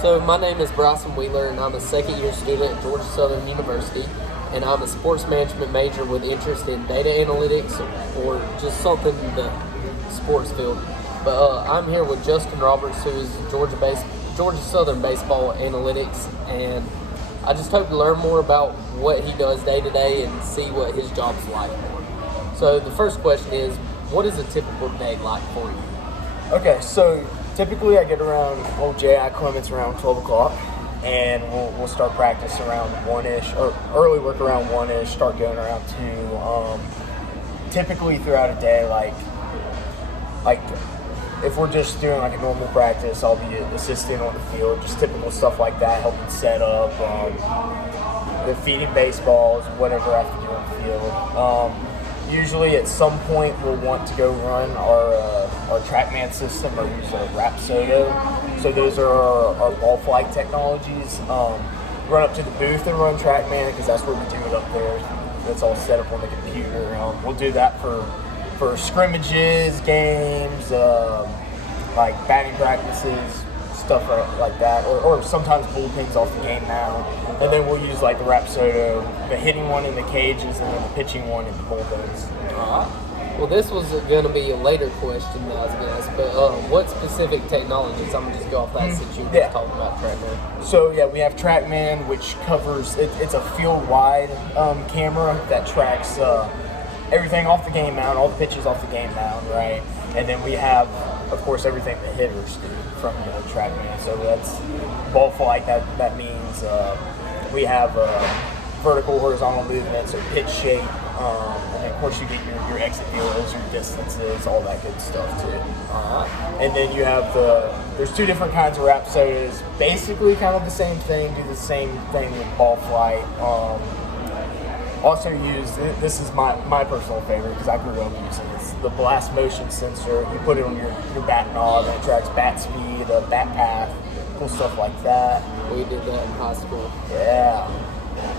So my name is Bryson Wheeler, and I'm a second-year student at Georgia Southern University, and I'm a sports management major with interest in data analytics or just something in the sports field. But I'm here with Justin Roberts, who is Georgia Southern baseball analytics, and I just hope to learn more about what he does day to day and see what his job's like more. So the first question is, what is a typical day like for you? Okay, so typically I get around J.I. Clements around 12 o'clock, and we'll start practice around 1-ish, or early work around 1-ish, start going around 2. Typically throughout a day, like if we're just doing like a normal practice, I'll be assisting on the field, just typical stuff like that, helping set up, the feeding baseballs, whatever I have to do on the field. Usually at some point we'll want to go run our TrackMan system or use our Rapsodo. So those are our ball flight technologies. Run up to the booth and run TrackMan because that's where we do it up there. It's all set up on the computer. We'll do that for scrimmages, games, like batting practices, stuff like that, or sometimes bullpens off the game mound. And then we'll use like the Rapsodo, the hitting one in the cages, and then the pitching one in the bullpens. Well, this was going to be a later question that I was going to ask, but what specific technologies? I'm going to just go off that since you were talking about TrackMan. So yeah, we have TrackMan, which covers, it's a field-wide camera that tracks everything off the game mound, all the pitches off the game mound, right? And then we have, of course, everything the hitters do from the TrackMan. So that's ball flight. That means we have vertical, horizontal movements, or pitch shape, and then of course you get your exit velocities, your distances, all that good stuff too. And then you have there's two different kinds of Rapsodos, basically kind of the same thing, do the same thing with ball flight. Also use, this is my personal favorite because I grew up using this, the blast motion sensor. You put it on your bat knob and it tracks bat speed, bat path, cool stuff like that. We did that in high school. Yeah.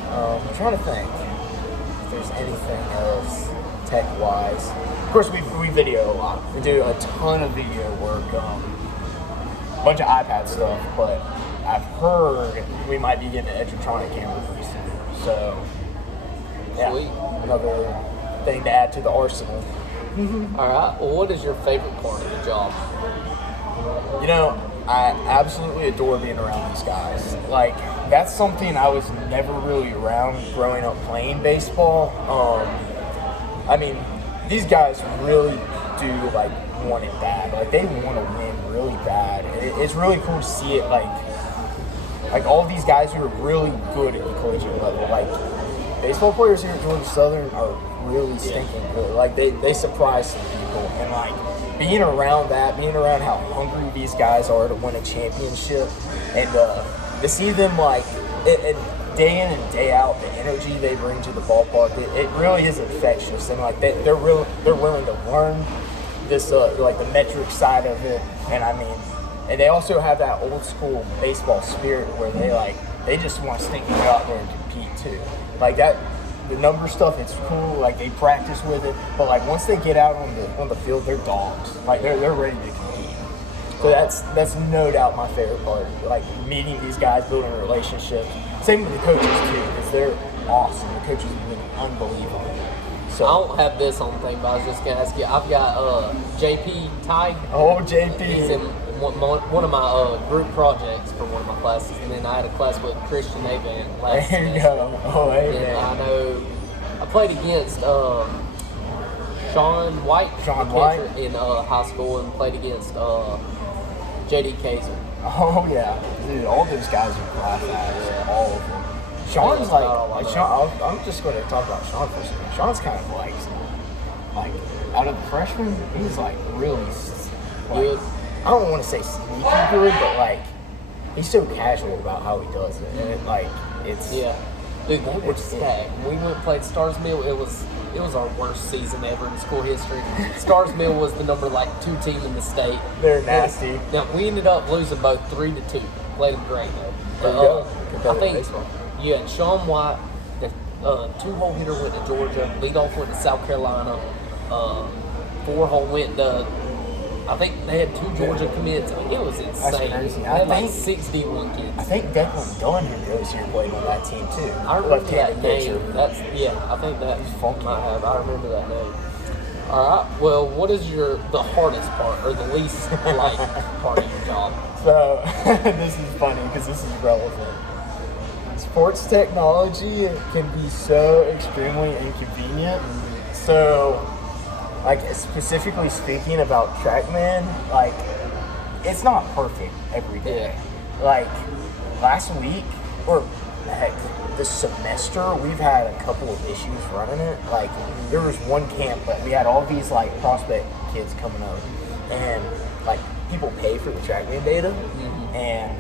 I'm trying to think if there's anything else tech-wise. Of course, we video a lot. We do a ton of video work, a bunch of iPad stuff, but I've heard we might be getting an Edgertronic camera pretty soon. So, yeah, sweet. Another thing to add to the arsenal. All right. Well, what is your favorite part of the job? You know, I absolutely adore being around these guys. Like, that's something I was never really around growing up playing baseball. I mean, these guys really do, like, want it bad. Like, they want to win really bad. It's really cool to see it, like all these guys who are really good at the collegiate level. Like, baseball players here at Georgia Southern are really stinking good. Like, they surprise some people. And, like, being around how hungry these guys are to win a championship, and to see them, like, day in and day out, the energy they bring to the ballpark, it really is infectious. And, like, they're willing to learn this, like, the metric side of it. And, I mean, and they also have that old school baseball spirit where they just want to stink and go out there and compete too. Like that, the number stuff, it's cool. Like they practice with it, but like once they get out on the field, they're dogs. Like they're ready to compete. So that's no doubt my favorite part. Like meeting these guys, building relationships. Same with the coaches too, because they're awesome. The coaches have been unbelievable. So I don't have this on the thing, but I was just gonna ask you. I've got JP Ty. Oh, JP. He's in one of my group projects for one of my classes, and then I had a class with Christian Avan last There you semester. go. Oh, Avan. And I know I played against Sean White, in high school, and played against JD Kaiser. Oh yeah, dude, all those guys are class acts, all of them. Sean's like Sean. I'm just going to talk about Sean for a second. Sean's kind of like out of the freshmen, he's like really Good. I don't want to say sneaky good, but like he's so casual about how he does it, and it's Dude, they were stacked. We went and played Stars Mill. It was our worst season ever in school history. Stars Mill was the number 2 team in the state. They're nasty. Now we ended up losing both 3-2. Played them great though. I think you had Sean White, the 2-hole hitter went to Georgia, leadoff went to South Carolina, 4-hole went to I think they had 2 Georgia commits. I mean, it was insane. crazy. They had like 61 kids. I think Declan Dunn, who goes here, played on that team too. I remember that Left-handed name. pitcher. I think that funky. might have. I remember that name. All right. Well, what is the hardest part or the least like part of your job? So this is funny because this is relevant. Sports technology can be so extremely inconvenient. So, like specifically speaking about TrackMan, like it's not perfect every day. Yeah. Like last week, or heck, this semester, we've had a couple of issues running it. Like there was one camp, but we had all these like prospect kids coming up, and like people pay for the TrackMan data, and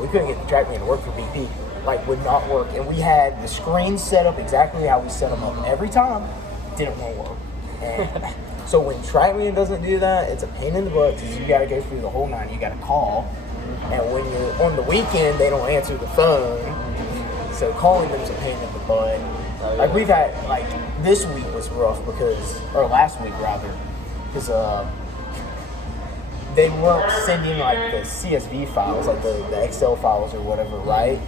we couldn't get the TrackMan to work for BP. Like would not work, and we had the screens set up exactly how we set them up every time. Didn't want to work, and so when TrackMan doesn't do that, it's a pain in the butt because you got to go through the whole 9. You got to call, and when you're on the weekend, they don't answer the phone. So calling them's a pain in the butt. Like we've had, like this week was rough or last week rather, because they weren't sending like the CSV files, like the Excel files or whatever, right?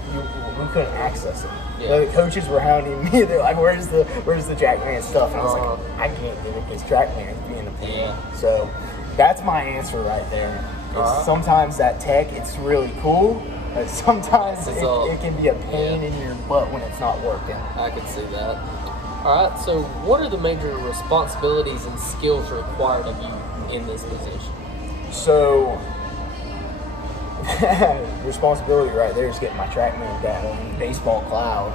We couldn't access it. Yeah. The coaches were hounding me. They're like, "Where's the TrackMan stuff?" And I was like, "I can't get it because TrackMan's being a pain." Yeah. So that's my answer right there. Sometimes that tech, it's really cool, but sometimes it can be a pain in your butt when it's not working. I can see that. All right. So, what are the major responsibilities and skills required of you in this position? So, responsibility right there is getting my TrackMan data in baseball cloud.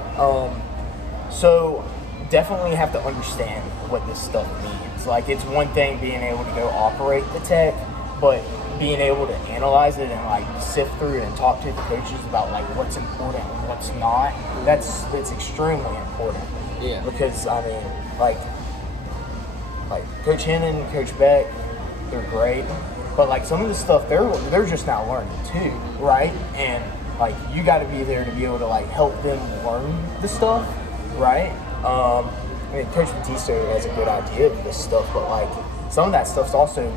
So, definitely have to understand what this stuff means. Like, it's one thing being able to go operate the tech, but being able to analyze it and like sift through it and talk to the coaches about like what's important and what's not. That's extremely important. Yeah. Because I mean, like Coach Hennon, Coach Beck, they're great. But like some of the stuff they're just now learning too, right? And like you got to be there to be able to like help them learn the stuff, right? I mean, Coach Batista has a good idea of this stuff, but like some of that stuff's also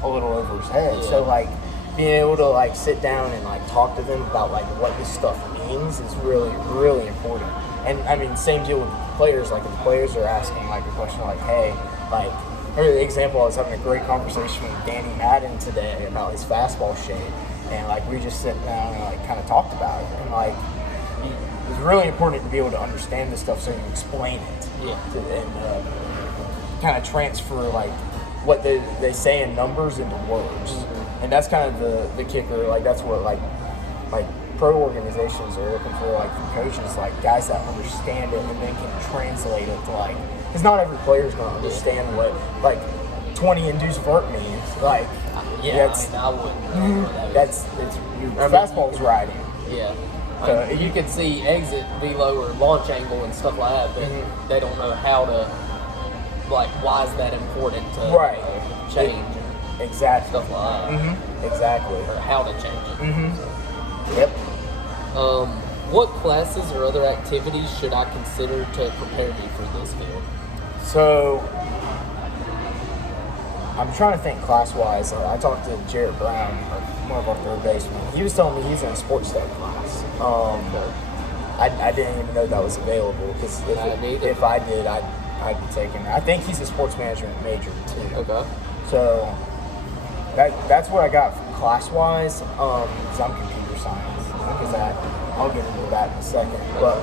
a little over his head. Yeah. So like being able to like sit down and like talk to them about like what this stuff means is really, really important. And I mean, same deal with the players. Like if the players are asking like a question like, "Hey, like," or the example, I was having a great conversation with Danny Madden today about his fastball shape, and like we just sat down and like kind of talked about it, and like it's really important to be able to understand this stuff so you explain it, and kind of transfer like what they say in numbers into words, and that's kind of the kicker. Like that's what like pro organizations are looking for, like from coaches, like guys that understand it and then can translate it to like, because not every player is going to understand what like 20 induced vert means. Like I wouldn't. It's your fastball's riding. Yeah. So you can see exit, velo, or launch angle and stuff like that, but they don't know how to, like, why is that important to change exactly stuff like that. Exactly. Or how to change it. Yep. What classes or other activities should I consider to prepare me for this field? So, I'm trying to think class-wise. I talked to Jarrett Brown, one of our third basemen. He was telling me he's in a sports study class. I didn't even know that was available because if I did, I'd be taking it. I think he's a sports management major too. Okay. So that's what I got class-wise. Because I'm computer science. Because I'll get into that in a second. But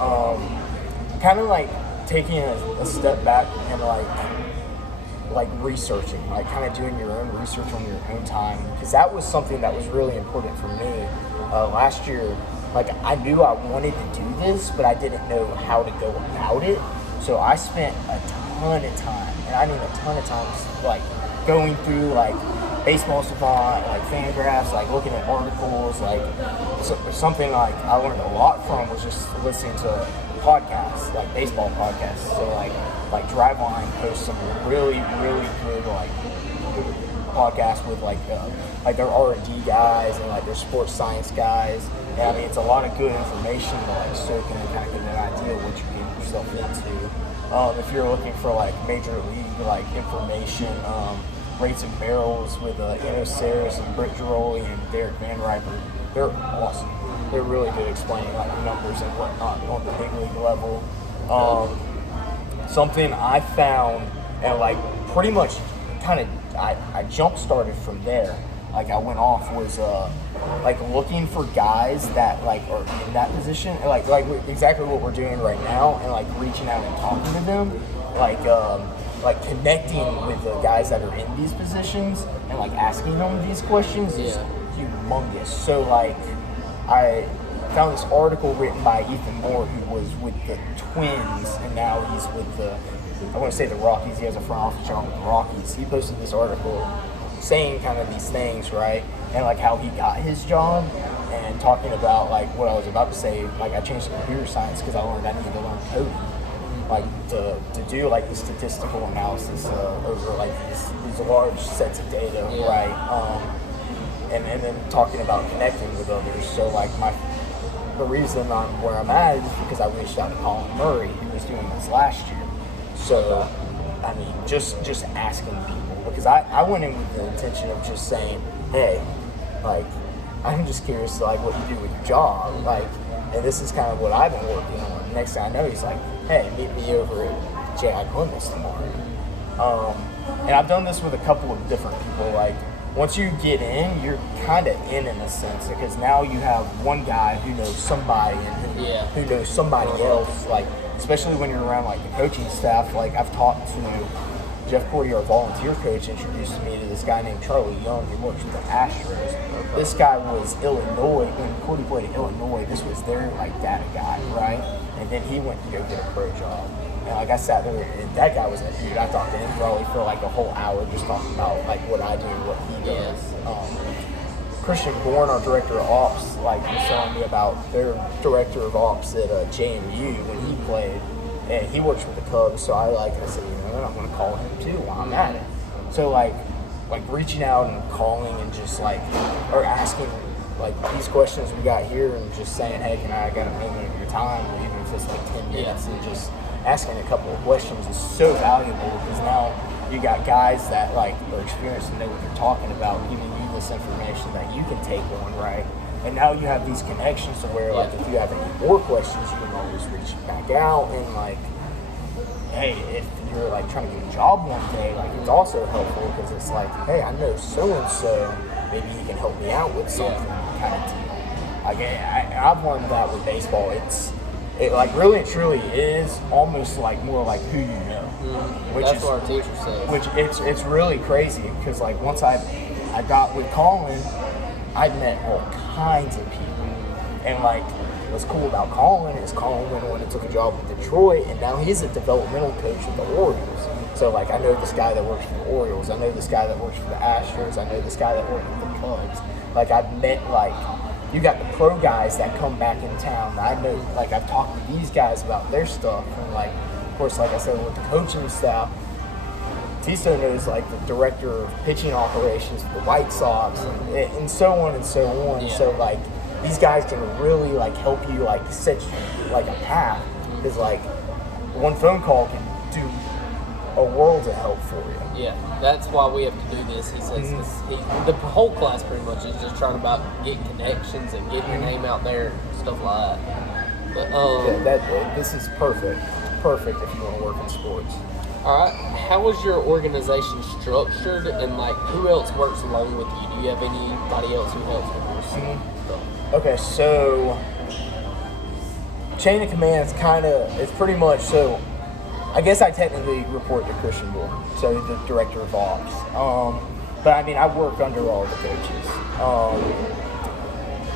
kind of like taking a step back and like researching, like kind of doing your own research on your own time, because that was something that was really important for me last year. Like I knew I wanted to do this, but I didn't know how to go about it. So I spent a ton of time, and I mean a ton of time, like going through like Baseball Savant, like Fangraphs, like looking at articles, like something like I learned a lot from was just listening to podcasts, like baseball podcasts. So like Driveline posts some really, really good like podcasts with like their R&D guys and like their sports science guys. And I mean it's a lot of good information to like soak in and kind of get an idea of what you're getting yourself into. If you're looking for like major league like information, rates and barrels with Enos Saris and Britt Giroli and Derek Van Riper. They're awesome. They're really good explaining like numbers and whatnot on the big league level. Something I found and like pretty much kind of I jump started from there. Like I went off was like looking for guys that like are in that position, and like exactly what we're doing right now, and like reaching out and talking to them, like connecting with the guys that are in these positions and like asking them these questions is humongous. So like I found this article written by Ethan Moore, who was with the Twins and now he's with the, I want to say the Rockies. He has a front office job with the Rockies. He posted this article saying kind of these things, right? And like how he got his job, and talking about like what I was about to say, like I changed to computer science because I learned I needed to learn coding, like to do like the statistical analysis over like these large sets of data, right? And then talking about connecting with others. So like the reason I'm where I'm at is because I reached out to Colin Murray, who was doing this last year. So I mean, just asking people, because I went in with the intention of just saying, hey, like, I'm just curious to like what you do with your job, like, and this is kind of what I've been working on. Next thing I know, he's like, hey, meet me over at J.I. Columbus tomorrow. And I've done this with a couple of different people. Like, once you get in, you're kind of in a sense, because now you have one guy who knows somebody and who knows somebody else, like, especially when you're around like the coaching staff. Like I've talked to Jeff Cordy, our volunteer coach, introduced me to this guy named Charlie Young, who works with the Astros. This guy was Illinois, when Cordy played at Illinois, this was their like data guy, right? And then he went to go get a pro job. And like I sat there, and that guy was a dude. I talked to him probably for like a whole hour just talking about like what I do, what he does. Christian Bourne, our director of ops, like was telling me about their director of ops at JMU when he played, and he works with the Cubs. So I said, you know, I'm going to call him too while I'm at it. So like reaching out and calling and just like, or asking like these questions we got here, and just saying, hey, I got a moment of your time, even if it's like 10 minutes, and just asking a couple of questions is so valuable, because now you got guys that like are experienced and know what they're talking about, giving you this information that you can take on, right? And now you have these connections to where like if you have any more questions, you can always reach back out, and like, hey, if you're like trying to get a job one day, like it's also helpful, because it's like, hey, I know so and so, maybe he can help me out with something, kind of deal. Like I've learned that with baseball. It like really and truly is almost like more like who you know, which That's is what our teacher says. Which it's really crazy, because like once I got with Colin, I met all kinds of people, and like what's cool about Colin is Colin went on and took a job with Detroit, and now he's a developmental coach with the Orioles. So like I know this guy that works for the Orioles, I know this guy that works for the Astros, I know this guy that works with the Cubs. Like I've met like. You got the pro guys that come back in town. I know, like, I've talked to these guys about their stuff. And, like, of course, like I said, with the coaching staff, Tiso knows, like, the director of pitching operations for the White Sox, and so on and so on. Yeah. So, like, these guys can really, like, help you, like, set you, like, a path. Because, like, one phone call can do a world of help for you. Yeah, that's why we have to do this. He says the whole class pretty much is just trying about getting connections and getting your name out there, stuff like that. But this is perfect if you want to work in sports. All right, how is your organization structured, and like who else works along with you? Do you have anybody else who helps with your stuff? Okay, so chain of command is pretty much so. I guess I technically report to Christian Bourne, so the director of ops. But I mean, I work under all the coaches.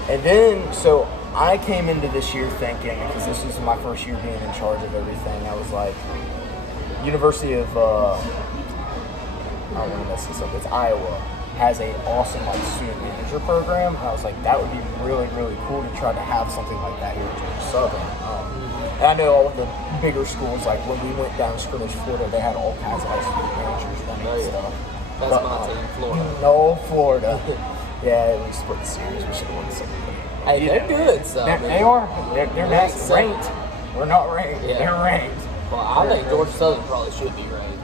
And then, so I came into this year thinking, because this was my first year being in charge of everything, I was like, University of, I don't want to mess this up, it's Iowa, has an awesome like student manager program. And I was like, that would be really, really cool to try to have something like that here at Georgia Southern. And I know all of the bigger schools, like when we went down to Scrimmage, Florida, they had all kinds of like student managers running stuff. That's my team, Florida. No, Florida. Yeah, we split the series. We should have won something. Hey, they're good, so. They are. They're next ranked. We're not ranked. Yeah. They're ranked. Well, I think Georgia Southern probably should be ranked.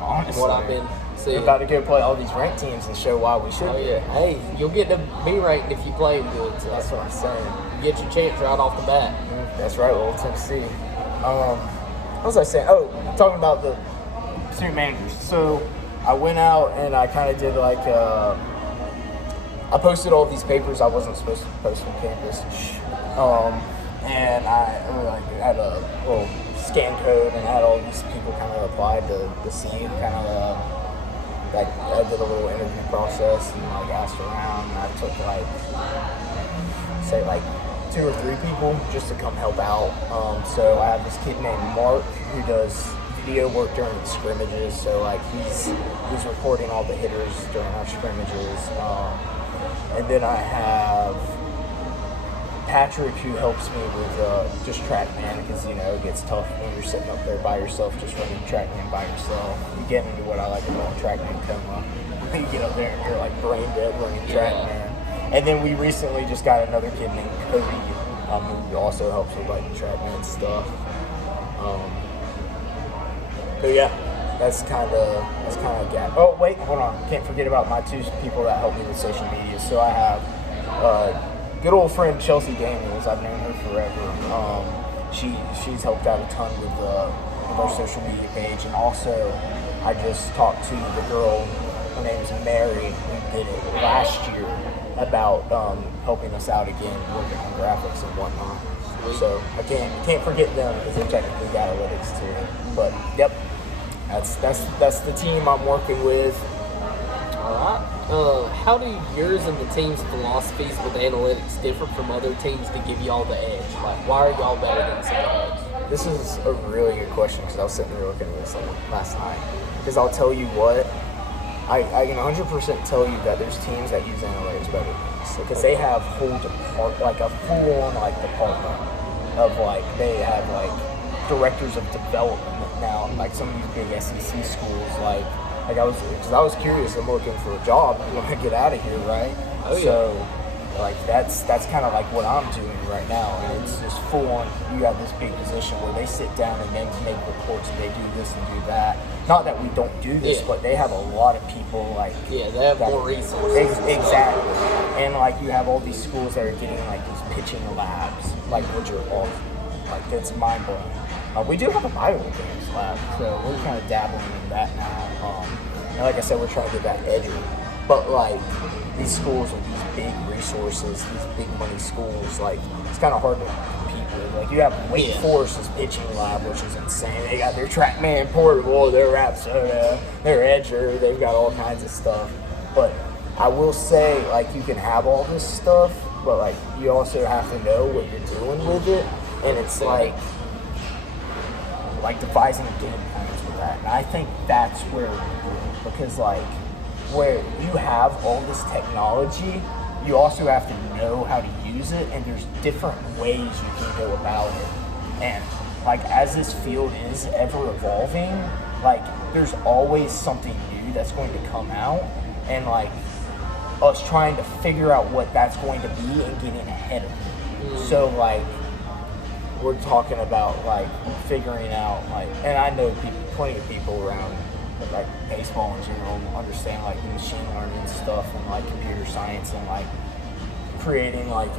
Honestly. What I've been See we're ya. about to go play all these ranked teams and show why we should. Oh yeah. Hey, you'll get to be ranked if you play good. So That's what I'm saying. you get your chance right off the bat. That's right, Little Tennessee. What was I saying? Oh, talking about the student managers. So I went out and I kind of did like, I posted all these papers I wasn't supposed to post on campus. And I had a little scan code and had all these people kind of apply to see kind of like I did a little interview process and like asked around and I took like 2 or 3 people just to come help out. So I have this kid named Mark who does video work during the scrimmages. So like he's recording all the hitters during our scrimmages. And then I have Patrick who helps me with just TrackMan because it gets tough when you're sitting up there by yourself just running TrackMan by yourself. You get into what I like to call TrackMan coma. You get up there and you're like brain dead running TrackMan. And then we recently just got another kid named Cody who also helps with like TrackMan stuff. But yeah, that's kind of gap. Oh wait, hold on. Can't forget about my 2 people that help me with social media. So I have good old friend Chelsea Daniels. I've known her forever. She's helped out a ton with our social media page, and also I just talked to the girl. Her name is Mary, who did it last year about helping us out again, working on graphics and whatnot. So I can't forget them because they're technically analytics too. But yep, that's the team I'm working with. All right. How do yours and the team's philosophies with analytics differ from other teams to give y'all the edge? Like, why are y'all better than somebody else? This is a really good question because I was sitting there looking at this last night. Because I'll tell you what, I can 100% tell you that there's teams that use analytics better than us. Because they have whole like a full-on like department of like, they have like directors of development now, like some of these big SEC schools, like I was curious. I'm looking for a job. I want to get out of here, right? Oh, yeah. So, like that's kind of like what I'm doing right now, and it's just full on. You have this big position where they sit down and then make reports, and they do this and do that. Not that we don't do this, but they have a lot of people like they have more resources. Exactly, and like you have all these schools that are getting like these pitching labs, like which are all like that's mind blowing. We do have a biomechanics lab, so we're kind of dabbling in that now. And like I said, we're trying to get that edger. But like these schools with these big resources, these big money schools, like it's kind of hard to compete with. Like you have Wake Forest's pitching lab, which is insane. They got their TrackMan portable, their Rapsoda, their edger. They've got all kinds of stuff. But I will say, like you can have all this stuff, but like you also have to know what you're doing with it, and it's like devising game plans with that. And I think that's where because like where you have all this technology, you also have to know how to use it, and there's different ways you can go about it. And like as this field is ever evolving, like there's always something new that's going to come out, and like us trying to figure out what that's going to be and getting ahead of it. So like we're talking about like figuring out like, and I know plenty of people around like baseball in general understand like the machine learning stuff and like computer science and like creating like